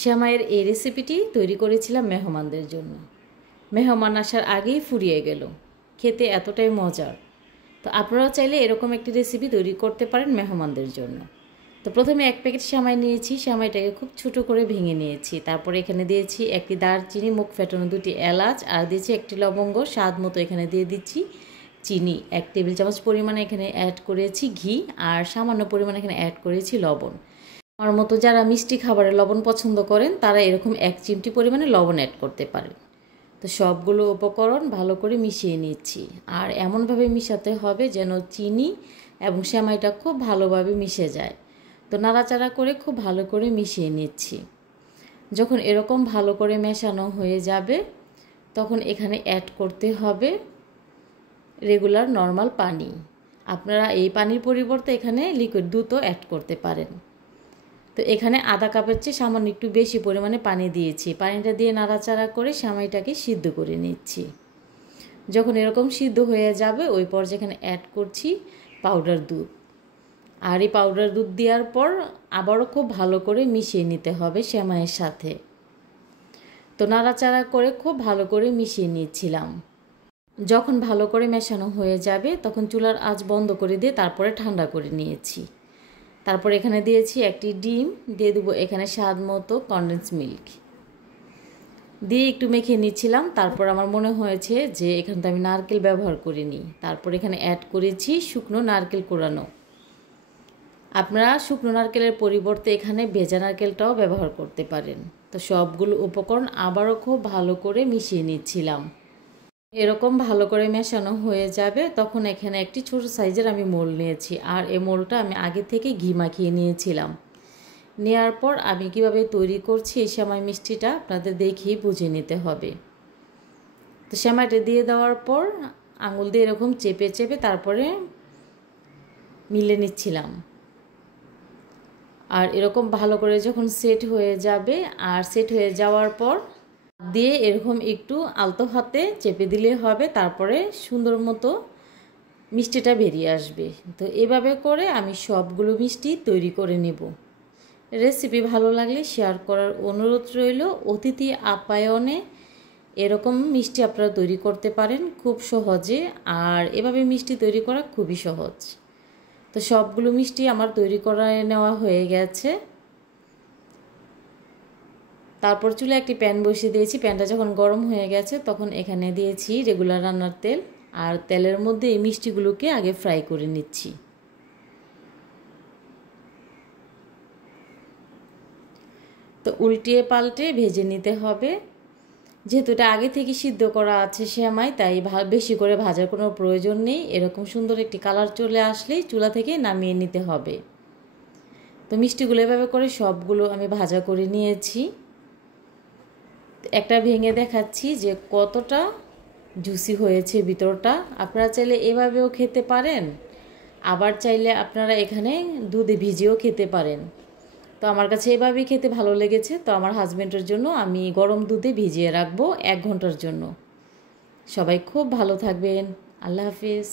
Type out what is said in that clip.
সেমাইয়ের এই রেসিপিটি তৈরি করেছিলাম মেহমানদের জন্য। মেহমান আসার আগেই ফুরিয়ে গেল, খেতে এতটাই মজার। তো আপনারাও চাইলে এরকম একটি রেসিপি তৈরি করতে পারেন মেহমানদের জন্য। তো প্রথমে 1 প্যাকেট সেমাই নিয়েছি, সেমাইটাকে খুব ছোট করে ভেঙে নিয়েছি। তারপরে এখানে দিয়েছি একটি দারচিনি, মুখ ফেটানো 2টি এলাচ, আর দিয়েছি একটি লবঙ্গ, স্বাদ মতো এখানে দিয়ে দিচ্ছি চিনি। 1 টেবিল চামচ পরিমাণে এখানে অ্যাড করেছি ঘি, আর সামান্য পরিমাণে এখানে অ্যাড করেছি লবণ। আমার মতো যারা মিষ্টি খাবারে লবণ পছন্দ করেন তারা এরকম 1 চিমটি পরিমাণে লবণ অ্যাড করতে পারেন। তো সবগুলো উপকরণ ভালো করে মিশিয়ে নিচ্ছি, আর এমনভাবে মিশাতে হবে যেন চিনি এবং সেমাইটা খুব ভালোভাবে মিশে যায়। তো নাড়াচাড়া করে খুব ভালো করে মিশিয়ে নিচ্ছি। যখন এরকম ভালো করে মেশানো হয়ে যাবে তখন এখানে অ্যাড করতে হবে রেগুলার নর্মাল পানি। আপনারা এই পানির পরিবর্তে এখানে লিকুইড দুধও অ্যাড করতে পারেন। তো এখানে আধা কাপের চেয়ে সামান্য একটু বেশি পরিমাণে পানি দিয়েছি। পানিটা দিয়ে নাড়াচাড়া করে সেমাইটাকে সিদ্ধ করে নিচ্ছি। যখন এরকম সিদ্ধ হয়ে যাবে ওই পর্যায়ে এখানে অ্যাড করছি পাউডার দুধ। আর এই পাউডার দুধ দেওয়ার পর আবারও খুব ভালো করে মিশিয়ে নিতে হবে সেমাইয়ের সাথে। তো নাড়াচাড়া করে খুব ভালো করে মিশিয়ে নিচ্ছিলাম। যখন ভালো করে মেশানো হয়ে যাবে তখন চুলার আঁচ বন্ধ করে দিয়ে তারপরে ঠান্ডা করে নিয়েছি। তারপর এখানে দিয়েছি একটি ডিম, দিয়ে দেবো এখানে স্বাদ মতো কনডেন্স মিল্ক দিয়ে একটু মেখে নিচ্ছিলাম। তারপর আমার মনে হয়েছে যে এখানে তো আমি নারকেল ব্যবহার করিনি, তারপর এখানে অ্যাড করেছি শুকনো নারকেল কোরানো। আপনারা শুকনো নারকেলের পরিবর্তে এখানে ভেজা নারকেলটাও ব্যবহার করতে পারেন। তো সবগুলো উপকরণ আবারও খুব ভালো করে মিশিয়ে নিচ্ছিলাম। এরকম ভালো করে মেশানো হয়ে যাবে তখন এখানে একটি ছোট সাইজের আমি মোল নিয়েছি, আর এই মোলটা আমি আগে থেকে ঘি মাখিয়ে নিয়েছিলাম। নেওয়ার পর আমি কিভাবে তৈরি করছি এই সেমাই মিষ্টিটা আপনাদের দেখেই বুঝে নিতে হবে। তো সেমাইটা দিয়ে দেওয়ার পর আঙুল দিয়ে এরকম চেপে চেপে তারপরে মিলে নিচ্ছিলাম। আর এরকম ভালো করে যখন সেট হয়ে যাবে, আর সেট হয়ে যাওয়ার পর দিয়ে এরকম একটু আলতো হাতে চেপে দিলে হবে, তারপরে সুন্দর মতো মিষ্টিটা বেরিয়ে আসবে। তো এভাবে করে আমি সবগুলো মিষ্টি তৈরি করে নেব। রেসিপি ভালো লাগলে শেয়ার করার অনুরোধ রইল। অতিথি আপ্যায়নে এরকম মিষ্টি আপনারা তৈরি করতে পারেন খুব সহজে, আর এভাবে মিষ্টি তৈরি করা খুবই সহজ। তো সবগুলো মিষ্টি আমার তৈরি করে নেওয়া হয়ে গেছে। তারপর চুলে একটি প্যান বসিয়ে দিয়েছি। প্যানটা যখন গরম হয়ে গেছে তখন এখানে দিয়েছি রেগুলার রান্নার তেল, আর তেলের মধ্যে এই মিষ্টিগুলোকে আগে ফ্রাই করে নিচ্ছি। তো উল্টিয়ে পাল্টে ভেজে নিতে হবে। যেহেতু এটা আগে থেকে সিদ্ধ করা আছে সেমাই, তাই বেশি করে ভাজার কোনো প্রয়োজন নেই। এরকম সুন্দর একটি কালার চলে আসলেই চুলা থেকে নামিয়ে নিতে হবে। তো মিষ্টিগুলো এভাবে করে সবগুলো আমি ভাজা করে নিয়েছি। একটা ভেঙে দেখাচ্ছি যে কতটা জুসি হয়েছে ভিতরটা। আপনারা চাইলে এভাবেও খেতে পারেন, আবার চাইলে আপনারা এখানে দুধে ভিজিয়েও খেতে পারেন। তো আমার কাছে এভাবেই খেতে ভালো লেগেছে। তো আমার হাজব্যান্ডের জন্য আমি গরম দুধে ভিজিয়ে রাখবো 1 ঘন্টার জন্য। সবাই খুব ভালো থাকবেন। আল্লাহ হাফিজ।